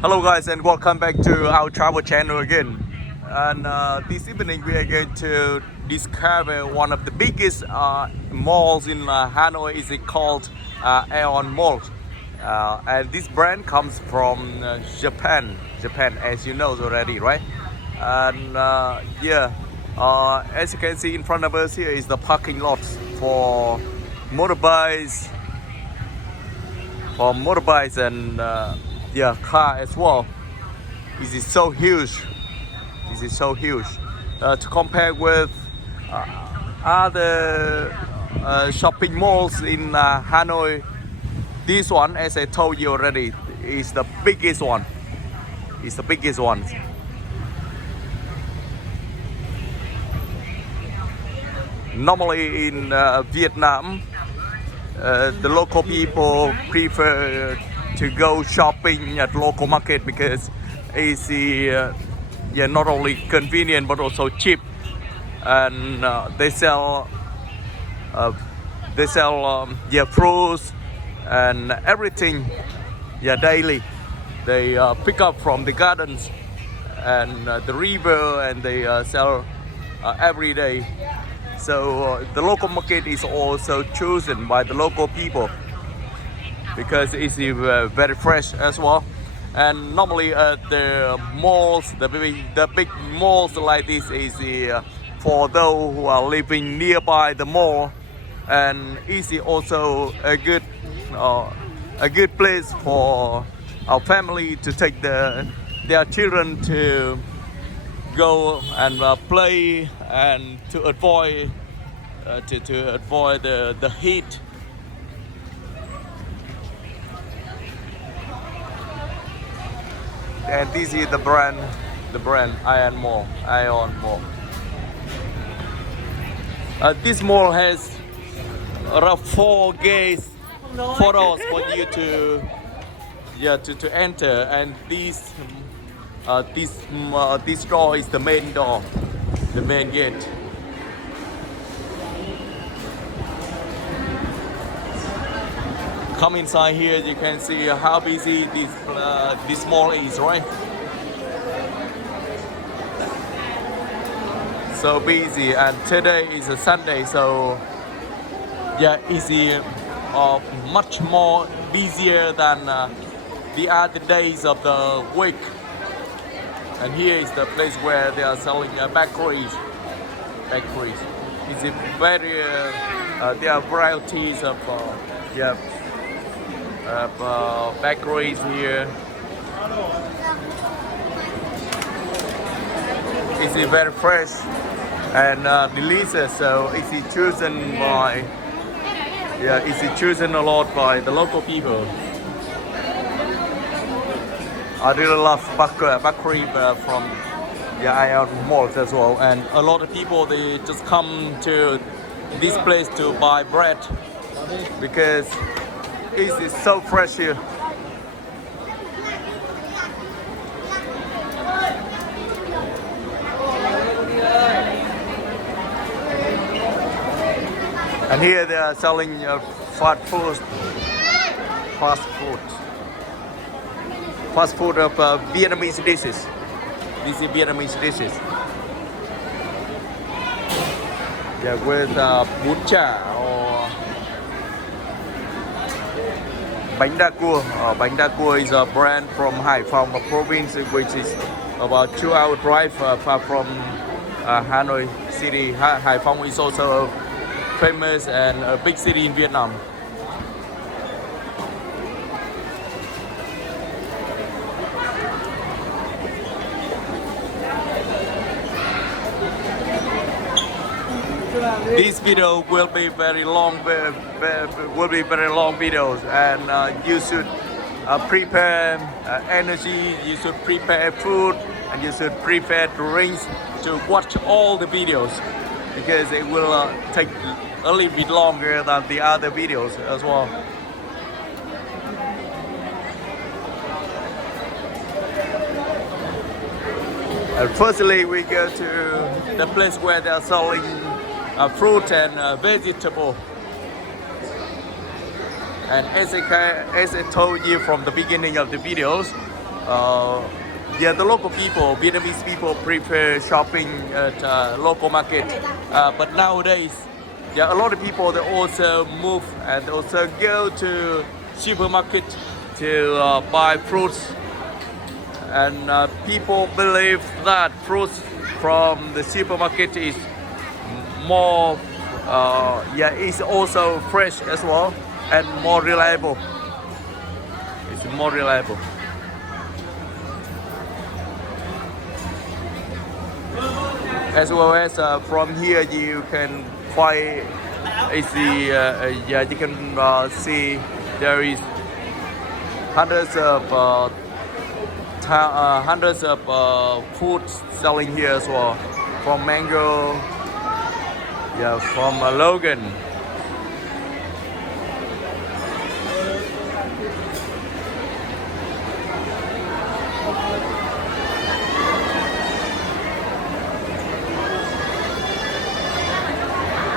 Hello guys and welcome back to our travel channel again. And this evening we are going to discover one of the biggest malls in Hanoi. Is it called AEON Mall? And this brand comes from Japan, as you know already, right? And as you can see in front of us here is the parking lots for motorbikes, and car as well. This is so huge. To compare with other shopping malls in Hanoi, this one, as I told you already, is the biggest one. Normally in Vietnam, the local people prefer to go shopping at local market because it's not only convenient but also cheap, and they sell fruits and everything daily. They pick up from the gardens and the river, and they sell every day. So the local market is also chosen by the local people because it's very fresh as well. And normally the malls, the big malls like this is for those who are living nearby the mall, and it's also a good place for our family to take their children to go and play, and to avoid the heat. And this is the brand AEON Mall. This mall has around 4 gates, 4 doors for you to enter, and this door is the main door, the main gate. Come inside here, you can see how busy this mall is, right? So busy, and today is a Sunday, so it's much more busier than the other days of the week. And here is the place where they are selling bakeries. It's a very there are varieties of bakeries here. It's very fresh and delicious. So it's chosen a lot by the local people. I really love bakery from AEON malls as well, and a lot of people, they just come to this place to buy bread because it is so fresh here. And here they are selling fast food of Vietnamese dishes. These are Vietnamese dishes. With bún chả or bánh đa cua. Bánh đa cua is a brand from Hải Phòng, a province which is about 2-hour drive far from Hanoi city. Hải Phòng is also famous and a big city in Vietnam. This video will be very long, videos, and you should prepare energy, you should prepare food, and you should prepare drinks to watch all the videos, because it will take a little bit longer than the other videos as well. And firstly, we go to the place where they are selling fruit and vegetable. And as I told you from the beginning of the videos, yeah, the local people, Vietnamese people prefer shopping at local market. But nowadays, yeah, a lot of people they also move and also go to supermarket to buy fruits. And people believe that fruits from the supermarket is more, yeah, is also fresh as well and more reliable. It's more reliable. As well as from here you can find easy, yeah, you can see there is hundreds of foods selling here as well, from mango, yeah, from Logan.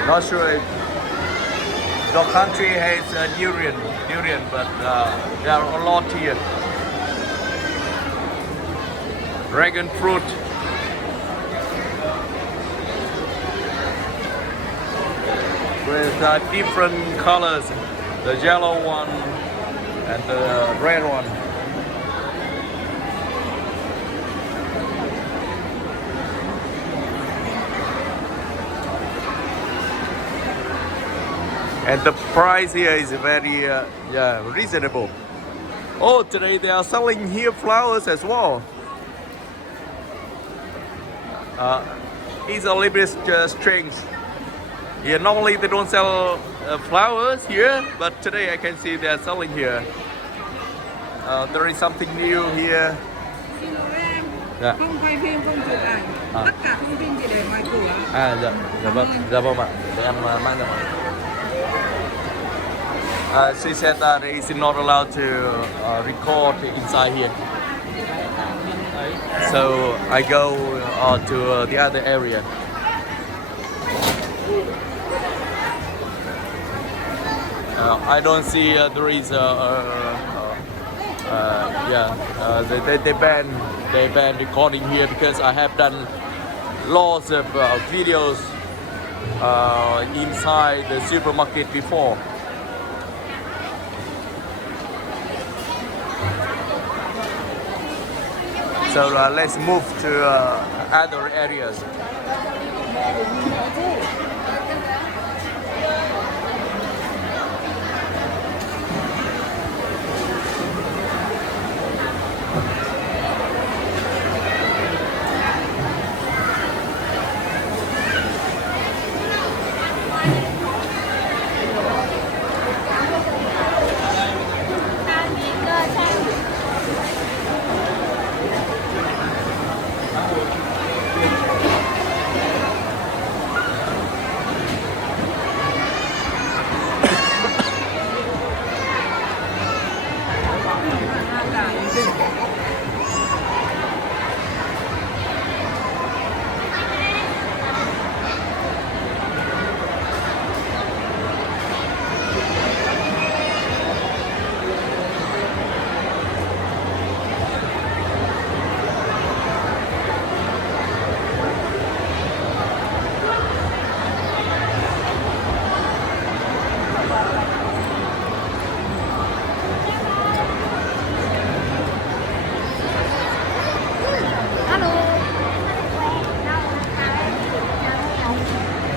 Not sure if your country has durian, but there are a lot here. Dragon fruit. With different colors, the yellow one and the red one. And the price here is very yeah, reasonable. Oh, today they are selling here flowers as well. It's a little bit strange. Yeah, normally they don't sell flowers here, but today I can see they are selling here. There is something new here. Dạ. Không quay phim, không chụp ảnh. Tất cả thông tin chỉ để ngoài cửa. Dạ vâng ạ. Để em mang ra ngoài. She said that it's not allowed to record inside here. So I go to the other area. I don't see there is they ban recording here because I have done lots of videos inside the supermarket before. So let's move to other areas.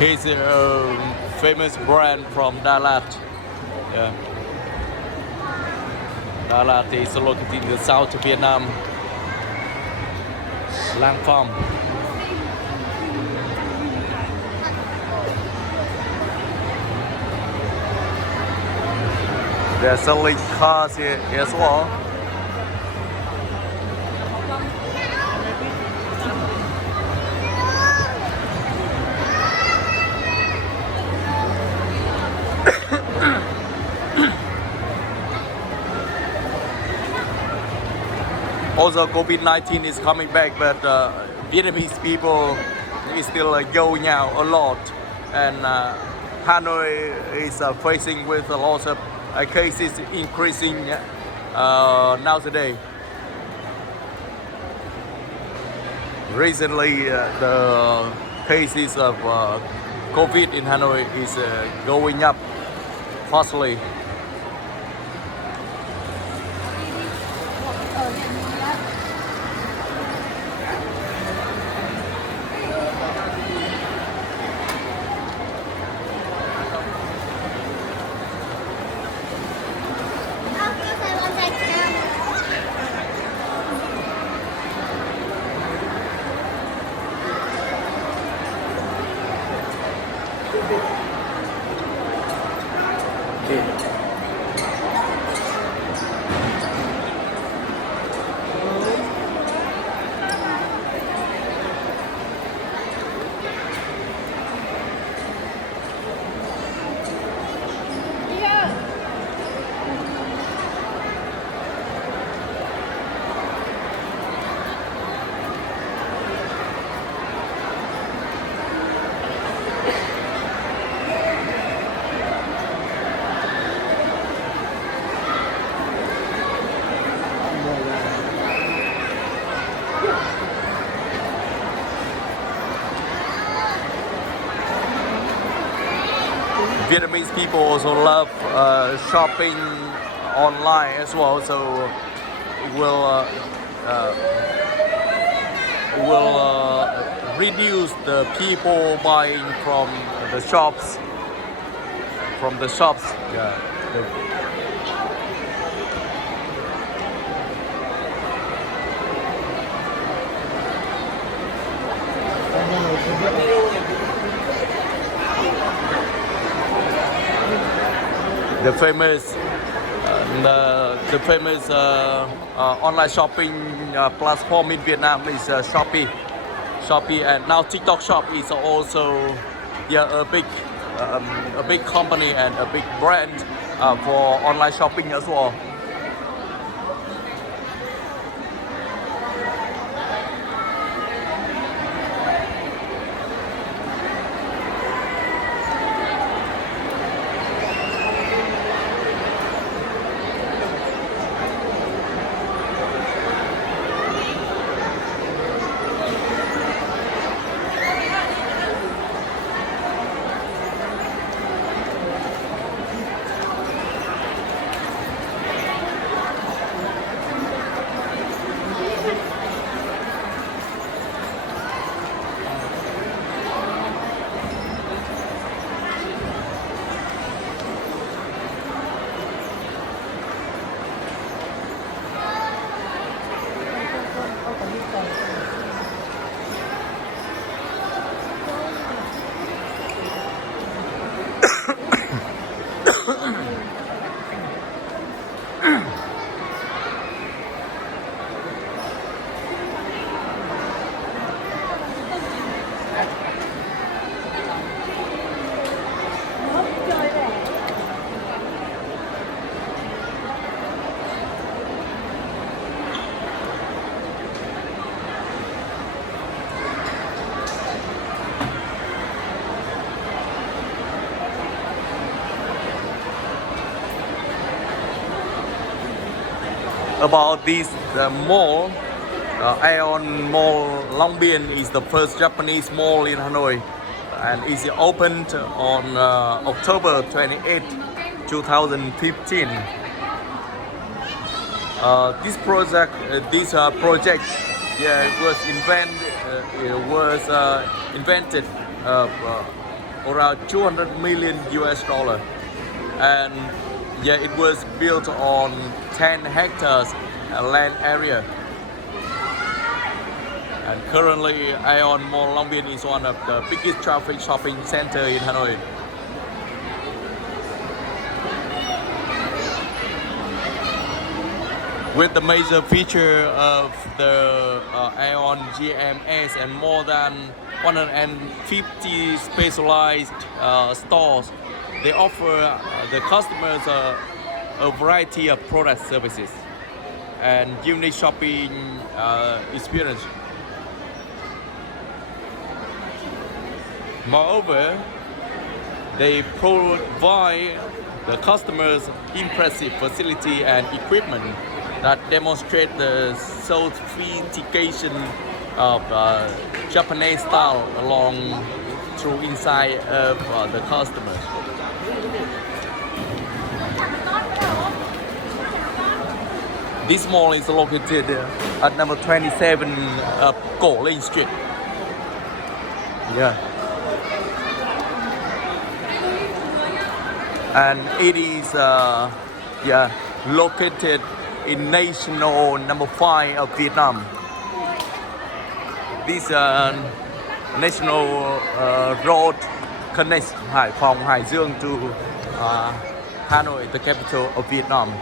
It's a famous brand from Dalat. Yeah. Dalat is located in the south of Vietnam. Lang Phong. They're selling cars here as well. Also, COVID-19 is coming back, but Vietnamese people is still going out a lot, and Hanoi is facing with a lot of cases increasing nowadays. recently the cases of COVID in Hanoi is going up fastly. Vietnamese people also love shopping online as well, so will reduce the people buying from the shops. Yeah. The famous online shopping platform in Vietnam is Shopee, and now TikTok Shop is also a big company and a big brand for online shopping as well. About this mall, AEON Mall Long Biên is the first Japanese mall in Hanoi, and is opened on October 28, 2015. This project, was invented around 200 million US dollar, and it was built on 10 hectares land area. And currently, AEON Mall Long Biên is one of the biggest traffic shopping center in Hanoi. With the major feature of the AEON GMS and more than 150 specialized stores, they offer the customers a variety of product services and unique shopping experience. Moreover, they provide the customers impressive facility and equipment that demonstrate the sophistication of Japanese style along through inside of the customers. This mall is located at number 27 Cổ Linh Street. Yeah. And it is located in national number 5 of Vietnam. This national road connects Hải Phòng, Hải Dương to Hanoi, the capital of Vietnam.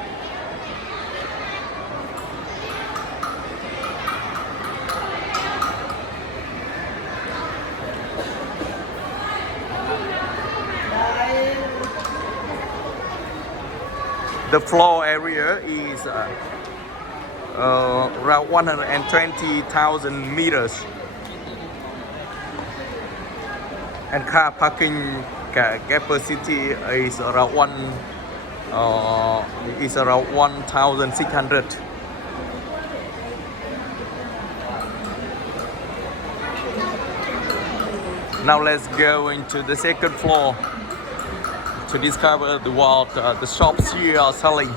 The floor area is around 120,000 meters, and car parking capacity is around 1,600. Now let's go into the second floor to discover what the shops here are selling.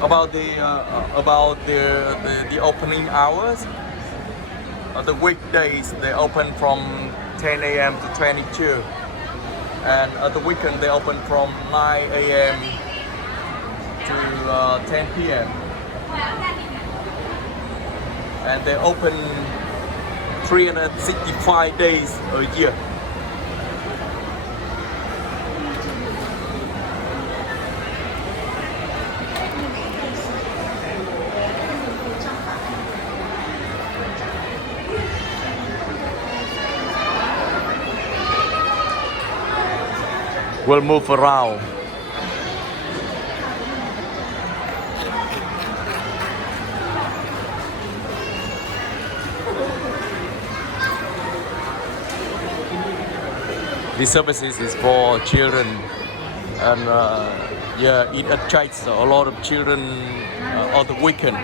About the opening hours. The weekdays they open from 10 a.m. to 22, and at the weekend they open from 9 a.m. to 10 p.m. and they open 365 days a year. We'll move around. These services is for children, and it attracts a lot of children on the weekend.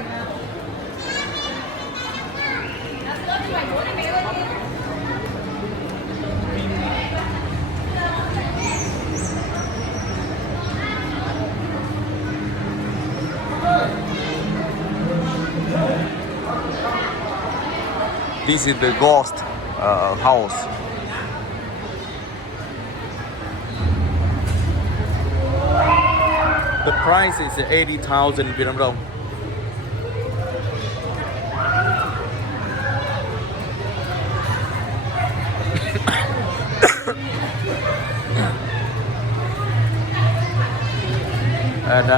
This is the ghost house. The price is 80,000 Vietnam Dong. And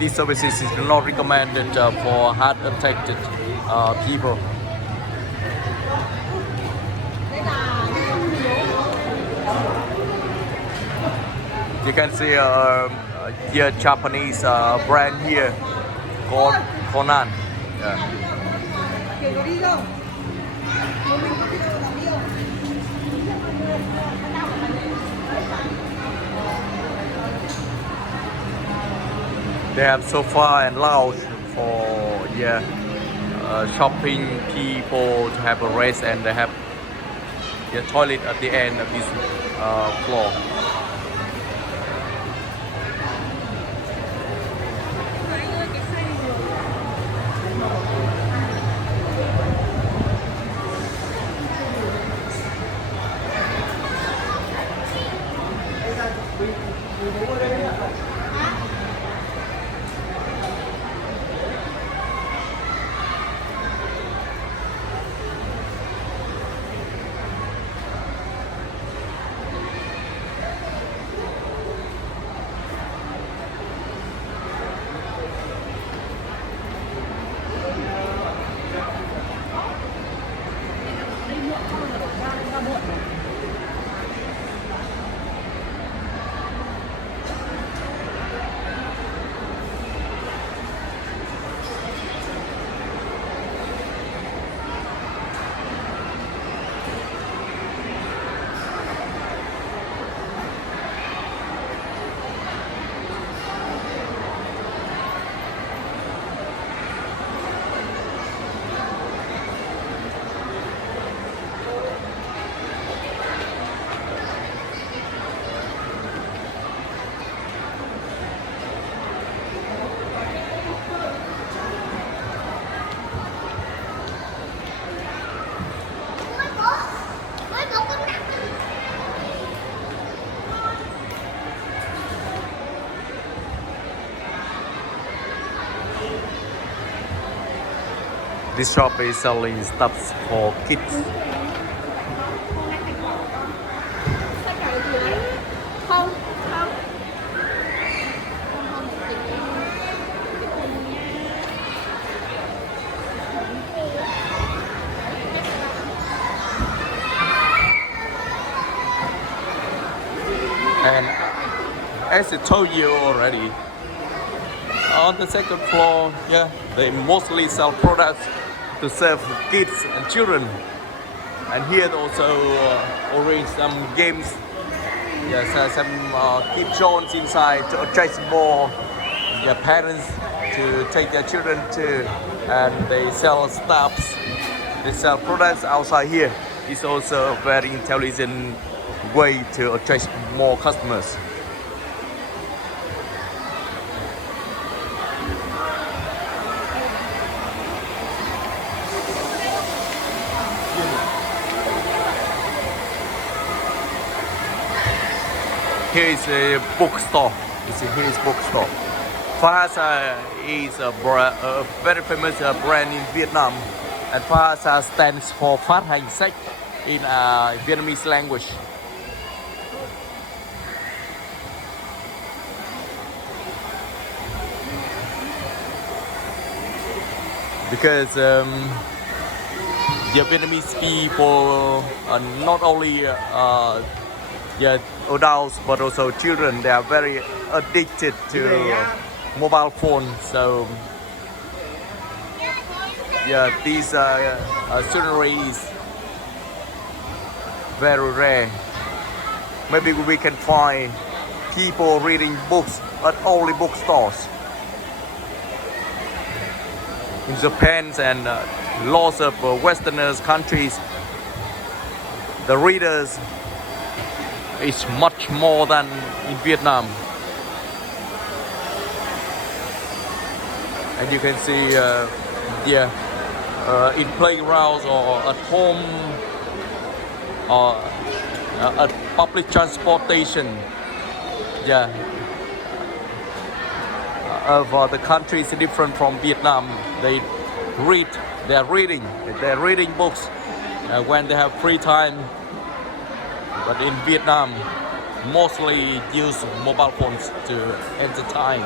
these services is not recommended for heart affected people. You can see a Japanese brand here called Conan. Yeah. They have sofa and lounge for shopping people to have a rest, and they have the toilet at the end of this floor. This shop is selling stuffs for kids. Không, không. And as I told you already, on the second floor, yeah, they mostly sell products to serve kids and children. And here they also arrange some games. Yes, some kid zones inside to attract more parents to take their children to. And they sell stuffs, they sell products outside here. It's also a very intelligent way to attract more customers. Here is a bookstore. You see, here is bookstore. Fahasa is a very famous brand in Vietnam, and Fahasa stands for Phát hành sách in Vietnamese language. Because the Vietnamese people are not only adults but also children, they are very addicted to mobile phones. So these culinary is very rare. Maybe we can find people reading books at only bookstores. In Japan and lots of Westerners countries, the readers is much more than in Vietnam. And you can see in playgrounds or at home or at public transportation, of the countries different from Vietnam. They're reading books when they have free time. But in Vietnam, mostly use mobile phones to entertain.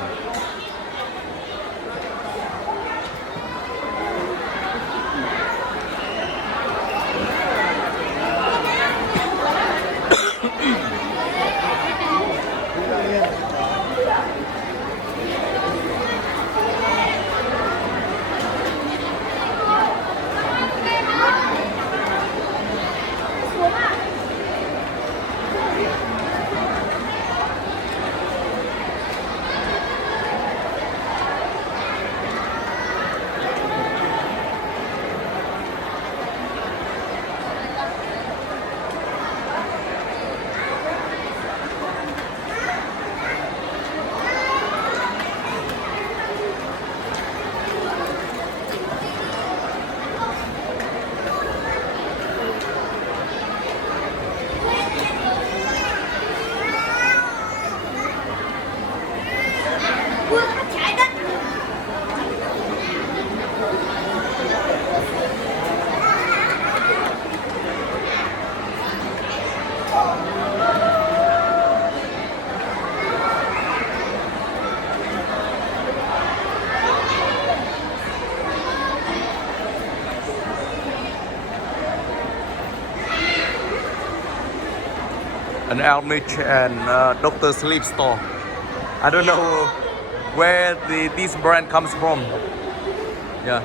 An Almich and Dr. Sleep store. I don't know where this brand comes from. Yeah.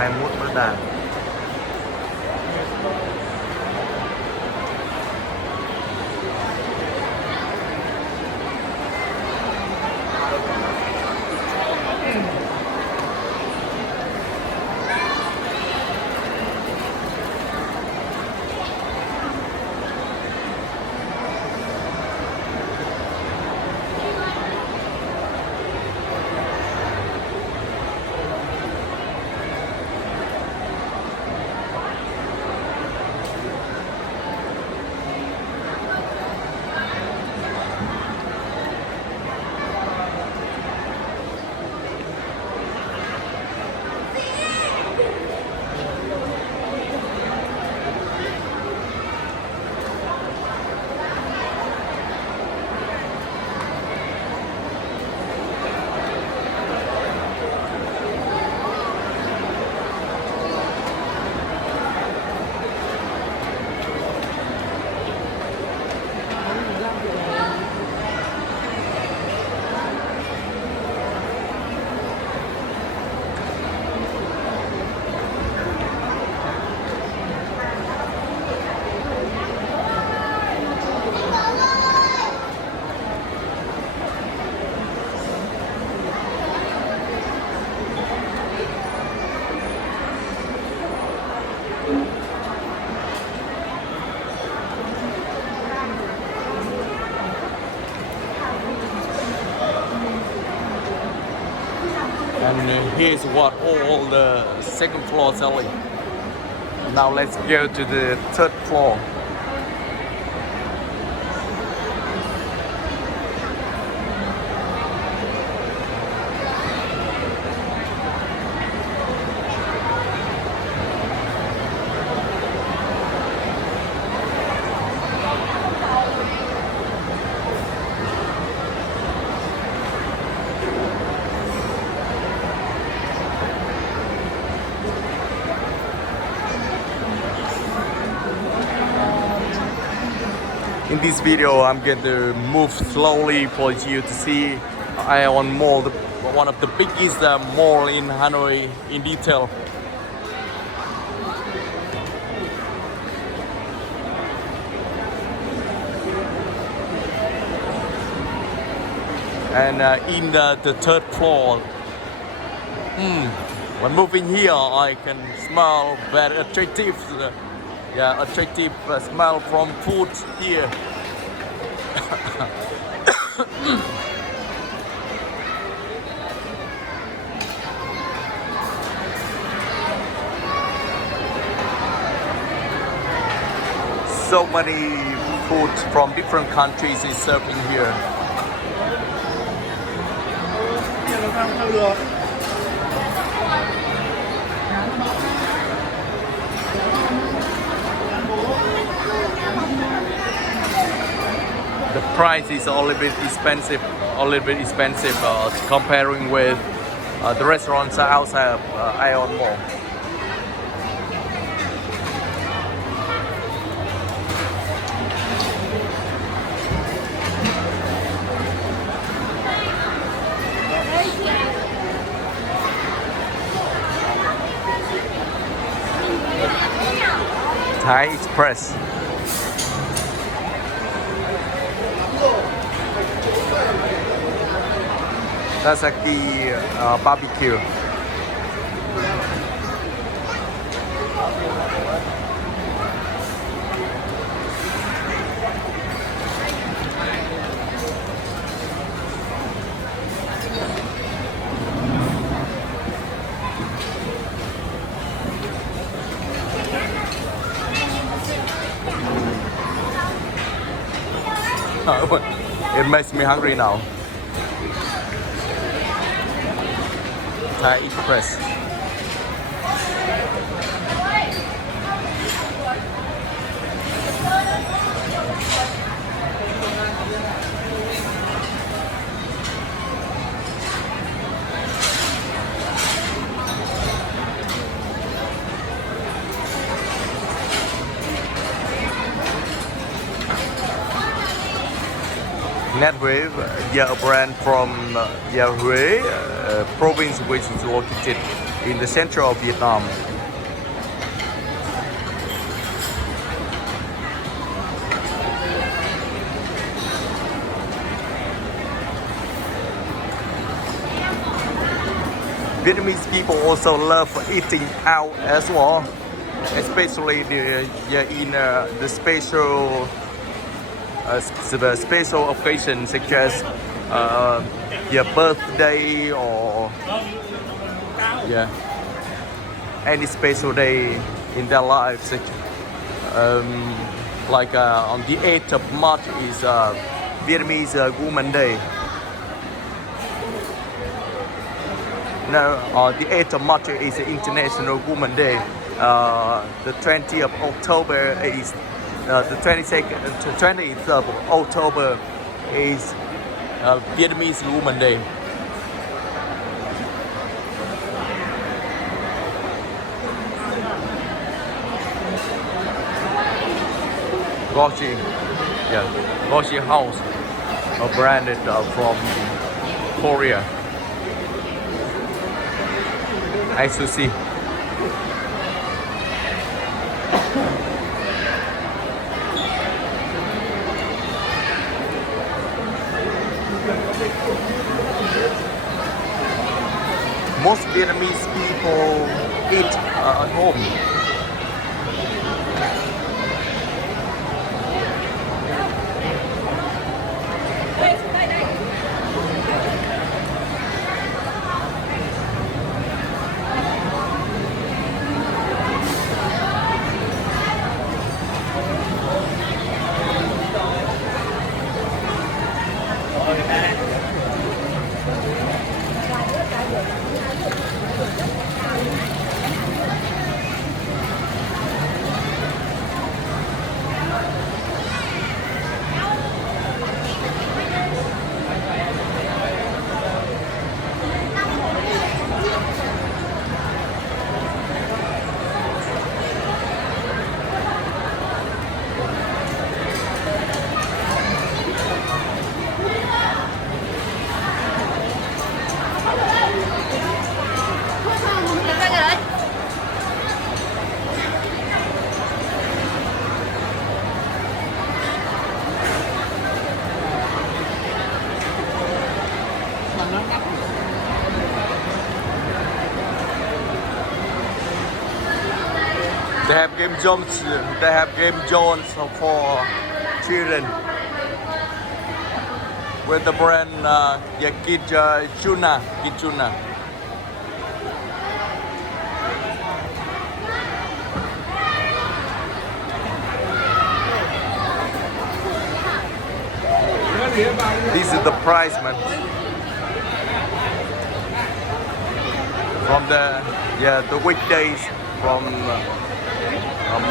21 nữa đàn. And here's what all the second floor selling. Now let's go to the third floor. In this video, I'm going to move slowly for you to see AEON Mall, one of the biggest mall in Hanoi in detail. And in the third floor, when moving here, I can smell very attractive. Attractive smell from food here. So many food from different countries is serving here. The price is a little bit expensive, comparing with the restaurants outside of AEON Mall. Thai Express. Tasaki barbecue. It makes me hungry now. Thai Express. Nestled, a brand from Huế province, which is located in the center of Vietnam. Vietnamese people also love eating out as well, especially in the special occasions such as birthday or any special day in their lives. Like on the 8th of March is Vietnamese Woman Day. No, the 8th of March is International Woman Day. The 20th of October is the 20th of October is Vietnamese Woman Day. Rocher, Rocher House, branded from Korea. As you see. Most Vietnamese people eat at home. They have game zones. They have game zones for children with the brand Kichuna. This is the price, man. From the weekdays from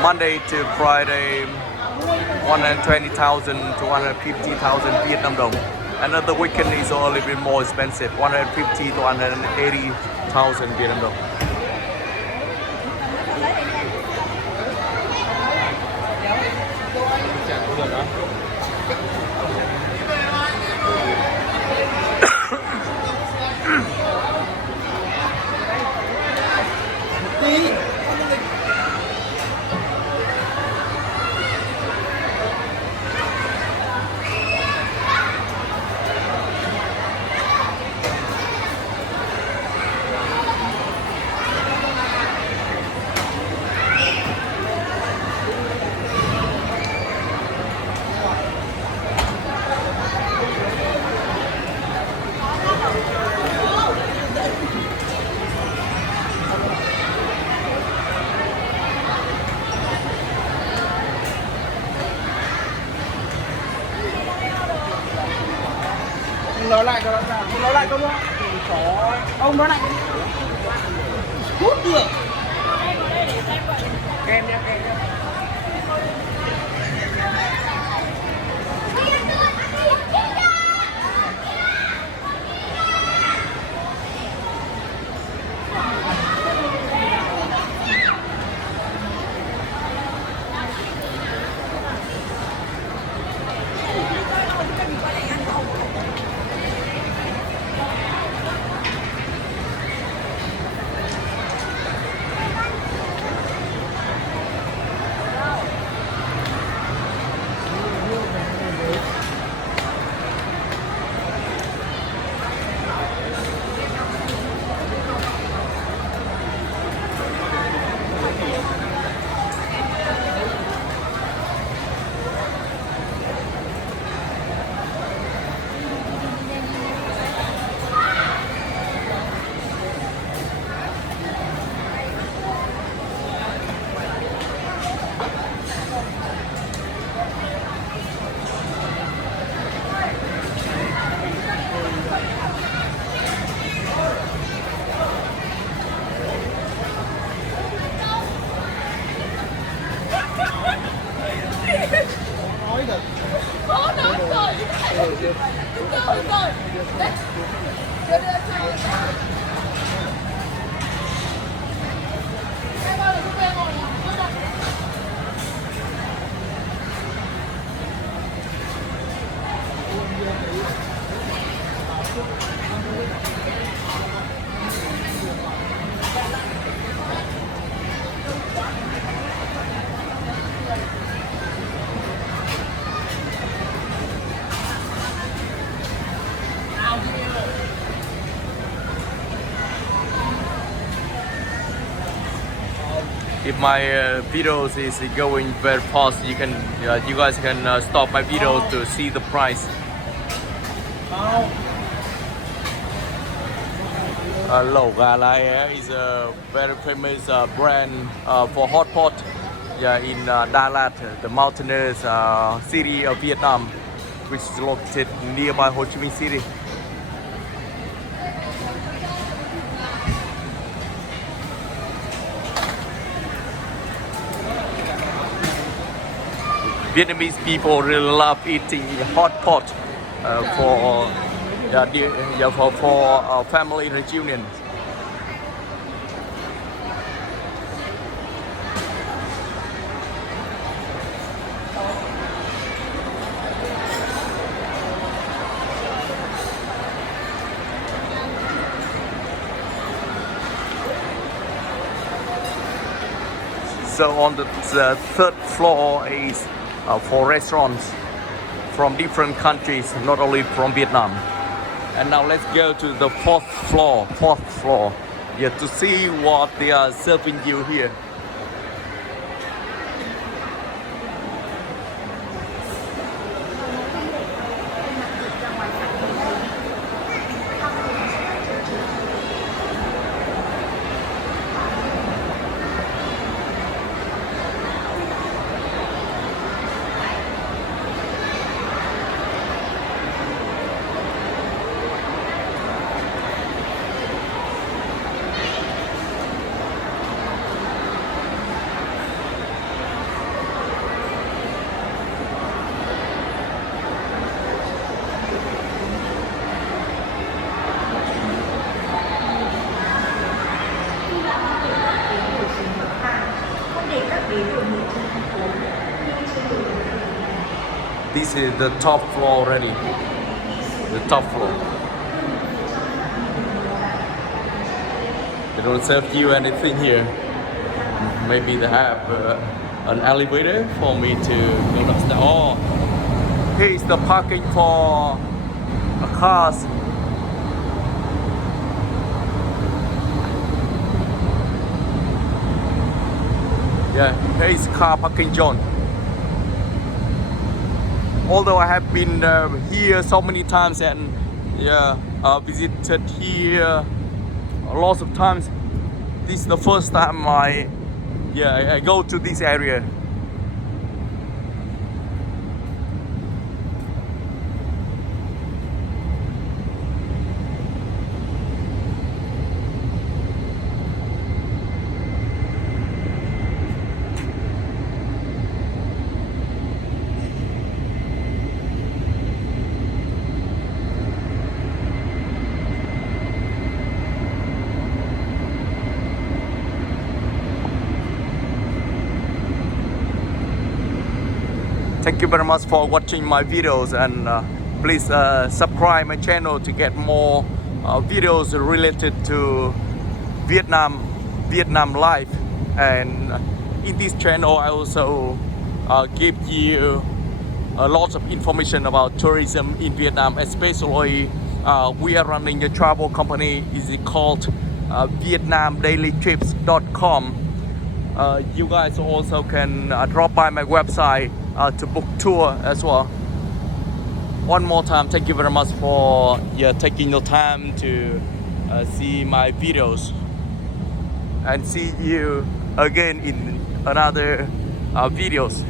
Monday to Friday, 120,000 to 150,000 Vietnam dong. Another weekend is a little bit more expensive, 150 to 180,000 Vietnam dong. Nói lại cho nó ra, nói lại cho nó. Ông nói lại. Hút được. Kem nha, kem nha. If my videos is going very fast, you guys can stop my video to see the price. Lẩu gà Lai is a very famous brand for hot pot. Yeah, in Đà Lạt, the mountainous city of Vietnam, which is located nearby Ho Chi Minh City. Vietnamese people really love eating hot pot for family reunion. So on the third floor is for restaurants from different countries, not only from Vietnam. And now let's go to the fourth floor, yeah, to see what they are serving you here. This is the top floor already. The top floor. They don't serve you anything here. Maybe they have an elevator for me to go upstairs. Oh, here's the parking for cars. Yeah, here's car parking zone. Although I have been here so many times and visited here lots of times, this is the first time I go to this area. Thank you very much for watching my videos, and please subscribe my channel to get more videos related to Vietnam life. And in this channel I also give you a lot of information about tourism in Vietnam, especially we are running a travel company. Is called vietnamdailytrips.com. You guys also can drop by my website to book tour as well. One more time, thank you very much for taking your time to see my videos, and see you again in another videos.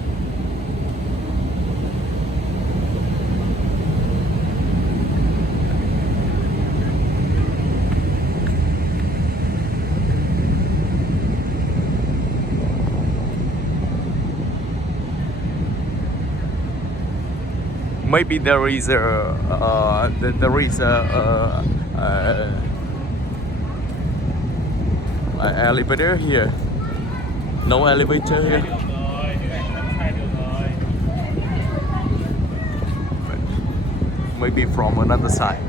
Maybe there is a Elevator here. No elevator here. Maybe from another side.